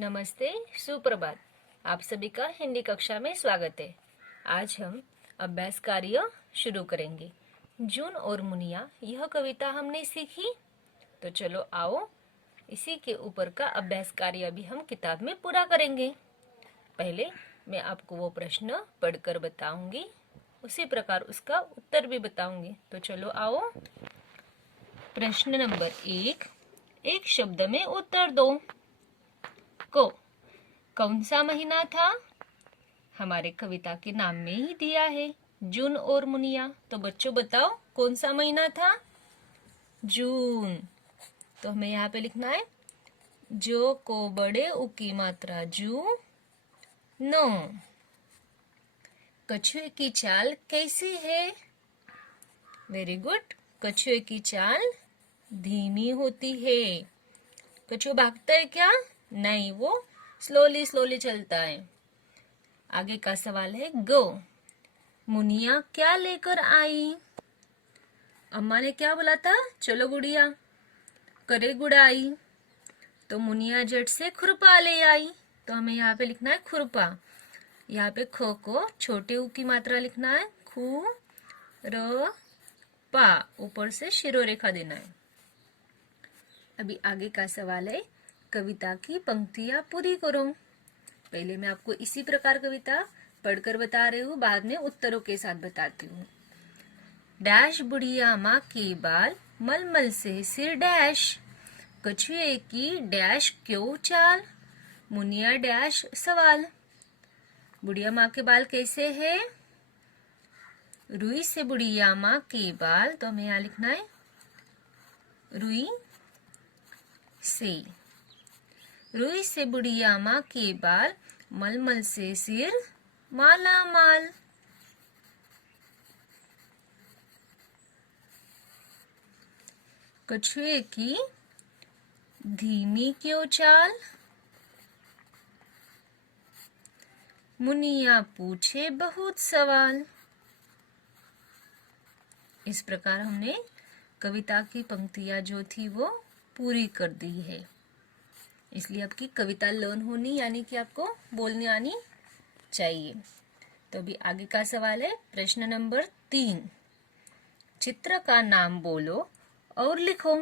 नमस्ते, सुप्रभात। आप सभी का हिंदी कक्षा में स्वागत है। आज हम अभ्यास कार्य शुरू करेंगे। जून और मुनिया यह कविता हमने सीखी, तो चलो आओ इसी के ऊपर का अभ्यास कार्य भी हम किताब में पूरा करेंगे। पहले मैं आपको वो प्रश्न पढ़कर बताऊंगी, उसी प्रकार उसका उत्तर भी बताऊंगी। तो चलो आओ। प्रश्न नंबर 1, एक शब्द में उत्तर दो। को कौन सा महीना था? हमारे कविता के नाम में ही दिया है, जून और मुनिया। तो बच्चों बताओ कौन सा महीना था? जून। तो हमें यहाँ पे लिखना है जो को बड़े उ की मात्रा जू नो। कछुए की चाल कैसी है? Very good. कछुए की चाल धीमी होती है। कछुआ भागता है क्या? नहीं, वो स्लोली स्लोली चलता है। आगे का सवाल है गो। मुनिया क्या लेकर आई? अम्मा ने क्या बोला था? चलो गुड़िया करे गुड़ाई। तो मुनिया झट से खुरपा ले आई। तो हमें यहाँ पे लिखना है खुरपा। यहाँ पे ख को छोटे ऊ की मात्रा लिखना है खू र पा, ऊपर से शिरोरेखा देना है। अभी आगे का सवाल है कविता की पंक्तियां पूरी करो। पहले मैं आपको इसी प्रकार कविता पढ़कर बता रही हूँ, बाद में उत्तरों के साथ बताती हूँ। डैश बुढ़िया माँ के बाल मलमल से सिर डैश। कछुए की डैश क्यों चाल? मुनिया डैश सवाल। बुढ़िया माँ के बाल कैसे है? रुई से बुढ़िया माँ के बाल, तो हमें यहाँ लिखना है रुई से। रुई से बुढ़िया माँ के बाल मलमल से सिर माला माल। कछुए की धीमी क्यों चाल? मुनिया पूछे बहुत सवाल। इस प्रकार हमने कविता की पंक्तियां जो थी वो पूरी कर दी है। इसलिए आपकी कविता लर्न होनी यानी कि आपको बोलने आनी चाहिए। तो अभी आगे का सवाल है प्रश्न नंबर 3। चित्र का नाम बोलो और लिखो।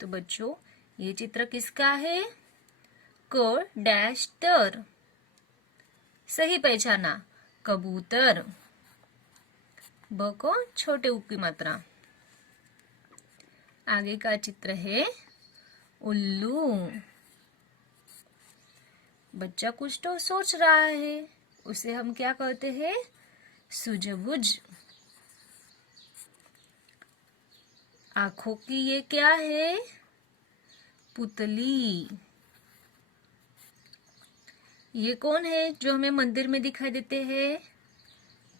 तो बच्चों ये चित्र किसका है? क डैश टर। सही पहचाना, कबूतर। ब को छोटे उ की मात्रा। आगे का चित्र है उल्लू। बच्चा कुछ तो सोच रहा है, उसे हम क्या कहते हैं? सूझबूझ। आंखों की ये क्या है? पुतली। ये कौन है जो हमें मंदिर में दिखाई देते हैं?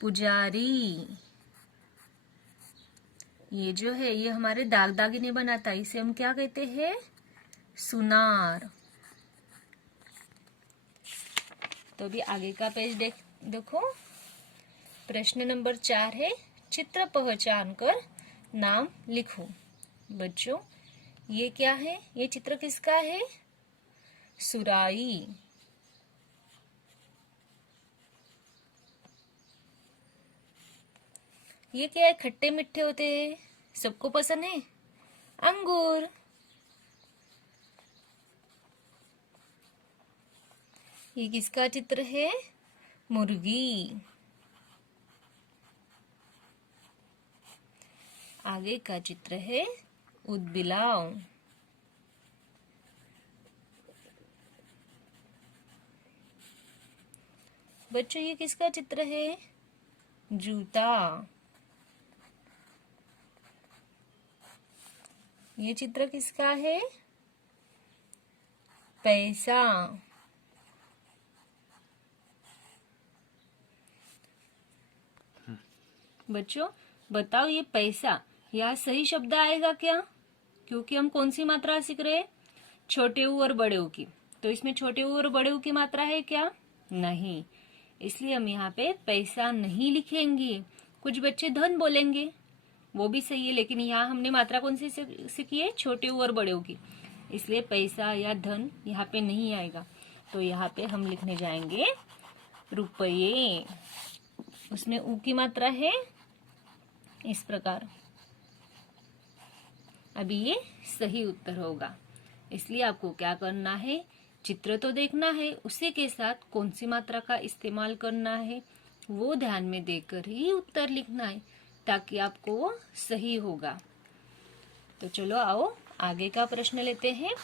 पुजारी। ये जो है ये हमारे दाग दागिने बनाता है, इसे हम क्या कहते हैं? सुनार। तो अभी आगे का पेज देखो। प्रश्न नंबर 4 है चित्र पहचान कर नाम लिखो। बच्चों ये क्या है? ये चित्र किसका है? सुराई। ये क्या है? खट्टे मीठे होते हैं, सबको पसंद है। अंगूर। ये किसका चित्र है? मुर्गी। आगे का चित्र है ऊदबिलाव। बच्चों ये किसका चित्र है? जूता। ये चित्र किसका है? पैसा। बच्चों बताओ ये पैसा यह सही शब्द आएगा क्या? क्योंकि हम कौन सी मात्रा सीख रहे हैं? छोटे ऊ और बड़े ऊ की। तो इसमें छोटे ऊ और बड़े ऊ की मात्रा है क्या? नहीं। इसलिए हम यहाँ पे पैसा नहीं लिखेंगे। कुछ बच्चे धन बोलेंगे, वो भी सही है, लेकिन यहाँ हमने मात्रा कौन सी सीखी है? छोटे ऊ और बड़े ऊ की। इसलिए पैसा या धन यहाँ पे नहीं आएगा। तो यहाँ पे हम लिखने जाएंगे रुपये। उसमें ऊ की मात्रा है इस प्रकार। अभी ये सही उत्तर होगा। इसलिए आपको क्या करना है, चित्र तो देखना है, उसी के साथ कौन सी मात्रा का इस्तेमाल करना है वो ध्यान में देकर ही उत्तर लिखना है, ताकि आपको वो सही होगा। तो चलो आओ आगे का प्रश्न लेते हैं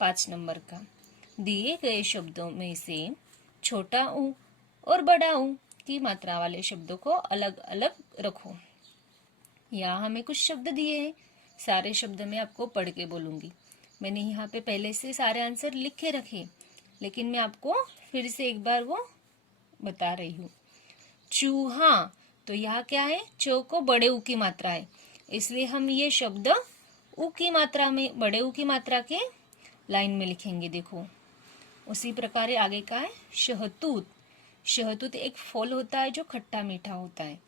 5 नंबर का। दिए गए शब्दों में से छोटा ऊ और बड़ा ऊ की मात्रा वाले शब्दों को अलग अलग रखो। यहाँ हमें कुछ शब्द दिए हैं, सारे शब्द मैं आपको पढ़ के बोलूंगी। मैंने यहाँ पे पहले से सारे आंसर लिख के रखे, लेकिन मैं आपको फिर से एक बार वो बता रही हूँ। चूहा, तो यहाँ क्या है, चो को बड़े ऊ की मात्रा है, इसलिए हम ये शब्द ऊ की मात्रा में, बड़े ऊ की मात्रा के लाइन में लिखेंगे। देखो उसी प्रकार आगे का है शहतूत। शहतूत एक फल होता है जो खट्टा मीठा होता है,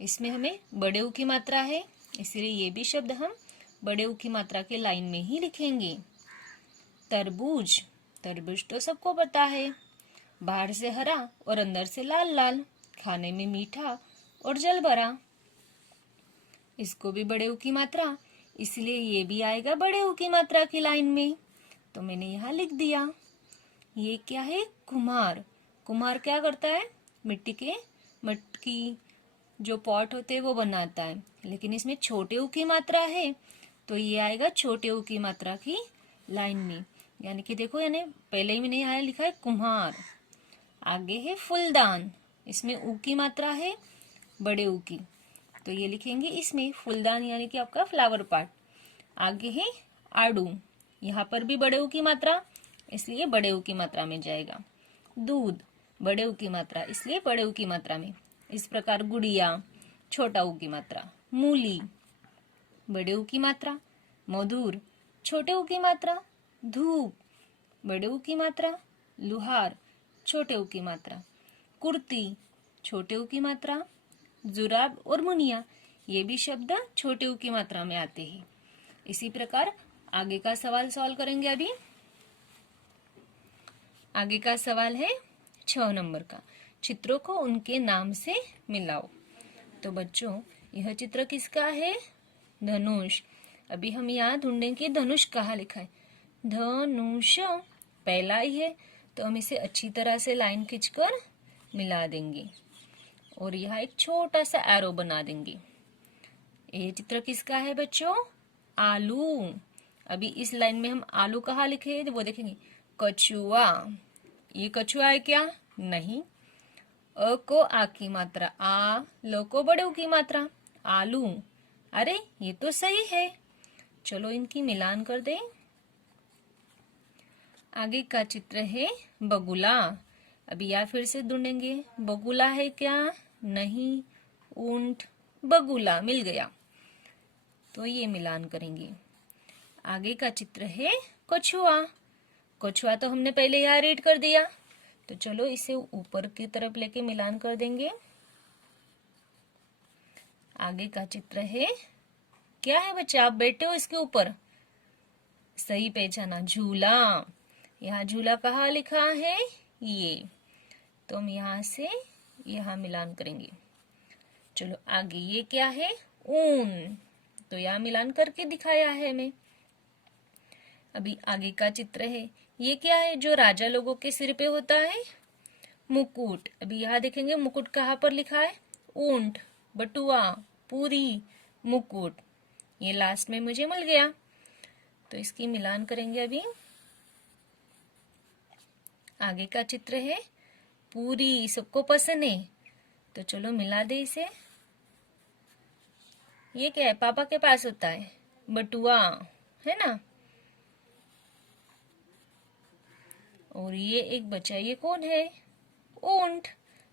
इसमें हमें बड़े ऊ की मात्रा है, इसलिए ये भी शब्द हम बड़े ऊ की मात्रा के लाइन में ही लिखेंगे। तरबूज, तरबूज तो सबको पता है, बाहर से हरा और अंदर से लाल लाल, खाने में मीठा और जल भरा। इसको भी बड़े ऊ की मात्रा, इसलिए ये भी आएगा बड़े ऊ की मात्रा की लाइन में। तो मैंने यहाँ लिख दिया। ये क्या है, कुम्हार। कुम्हार क्या करता है, मिट्टी के मटकी जो पॉट होते हैं वो बनाता है, लेकिन इसमें छोटे ऊ की मात्रा है, तो ये आएगा छोटे ऊ की मात्रा की लाइन में। यानी कि देखो, यानी पहले ही मैंने यहाँ लिखा है कुम्हार। आगे है फूलदान, इसमें ऊ की मात्रा है बड़े ऊ की, तो ये लिखेंगे इसमें फूलदान, यानी कि आपका फ्लावर पार्ट। आगे है आड़ू, यहाँ पर भी बड़े ऊ की मात्रा, इसलिए बड़े ऊ की मात्रा में जाएगा। दूध, बड़े ऊ की मात्रा, इसलिए बड़े ऊ की मात्रा में। इस प्रकार गुड़िया, छोटा ऊ की मात्रा। मूली, बड़े ऊ की मात्रा। मधुर, छोटे ऊ की मात्रा। धूप, बड़े ऊ की मात्रा। लुहार, छोटे ऊ की मात्रा। कुर्ती, छोटे ऊ की मात्रा। जुराब और मुनिया, ये भी शब्द छोटे ऊ की मात्रा में आते हैं। इसी प्रकार आगे का सवाल सॉल्व करेंगे। अभी आगे का सवाल है 6 नंबर का। चित्रों को उनके नाम से मिलाओ। तो बच्चों, यह चित्र किसका है, धनुष। अभी हम यहाँ ढूंढेंगे कि धनुष कहाँ लिखा है। धनुष पहला ही है, तो हम इसे अच्छी तरह से लाइन खींचकर मिला देंगे और यहाँ एक छोटा सा एरो बना देंगे। ये चित्र किसका है बच्चों, आलू। अभी इस लाइन में हम आलू कहाँ लिखे वो देखेंगे। कछुआ, ये कछुआ है क्या, नहीं। अ को आ की मात्रा आ, लो को बड़े ऊ की मात्रा आलू। अरे ये तो सही है, चलो इनकी मिलान कर दें। आगे का चित्र है बगुला। अभी या फिर से ढूंढेंगे, बगुला है क्या, नहीं। ऊंट, बगुला मिल गया, तो ये मिलान करेंगे। आगे का चित्र है कछुआ। कछुआ तो हमने पहले यहाँ रीड कर दिया, तो चलो इसे ऊपर की तरफ लेके मिलान कर देंगे। आगे का चित्र है, क्या है बच्चे, आप बैठे हो इसके ऊपर, सही पहचाना, झूला। यहाँ झूला कहाँ लिखा है, ये, तो हम यहाँ से यहाँ मिलान करेंगे। चलो आगे ये क्या है, ऊन, तो यहाँ मिलान करके दिखाया है मैं। अभी आगे का चित्र है, ये क्या है, जो राजा लोगों के सिर पे होता है, मुकुट। अभी यहाँ देखेंगे मुकुट कहाँ पर लिखा है, ऊंट, बटुआ, पूरी, मुकुट। ये लास्ट में मुझे मिल गया, तो इसकी मिलान करेंगे। अभी आगे का चित्र है पूरी, सबको पसंद है, तो चलो मिला दे इसे। ये क्या है, पापा के पास होता है, बटुआ है ना। और ये एक बचा, ये कौन है, ऊंट।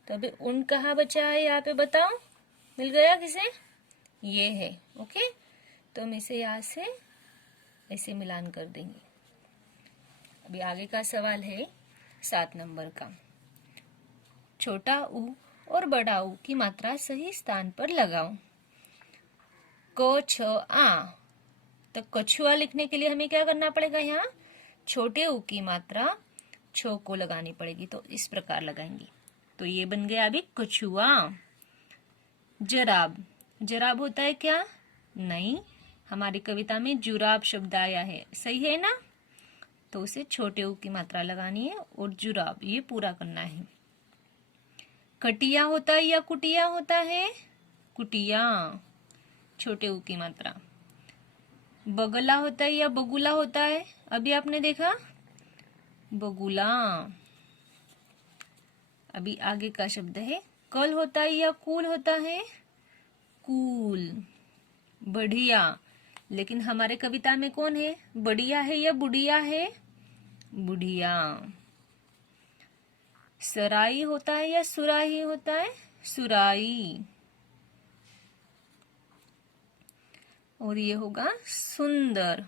तो अभी ऊंट कहाँ बचा है, यहाँ पे बताओ, मिल गया किसे, ये है। ओके, तो हम इसे यहाँ से ऐसे मिलान कर देंगे। अभी आगे का सवाल है 7 नंबर का। छोटा ऊ और बड़ा ऊ की मात्रा सही स्थान पर लगाओ। क छ आ, तो कछुआ लिखने के लिए हमें क्या करना पड़ेगा, यहाँ छोटे ऊ की मात्रा छो को लगानी पड़ेगी, तो इस प्रकार लगाएंगे। तो ये बन गया अभी कछुआ। जराब, जराब होता है क्या? नहीं, हमारी कविता में जुराब शब्द आया है, सही है ना? तो उसे छोटे ऊ की मात्रा लगानी है और जुराब ये पूरा करना है। कटिया होता है या कुटिया होता है? कुटिया, छोटे ऊ की मात्रा। बगला होता है या बगुला होता है? अभी आपने देखा, बगुला। अभी आगे का शब्द है, कल होता है या कूल होता है? कूल। बढ़िया, लेकिन हमारे कविता में कौन है? बढ़िया है या बुढ़िया है? बुढ़िया। सराई होता है या सुराही होता है? सुराई। और ये होगा सुंदर।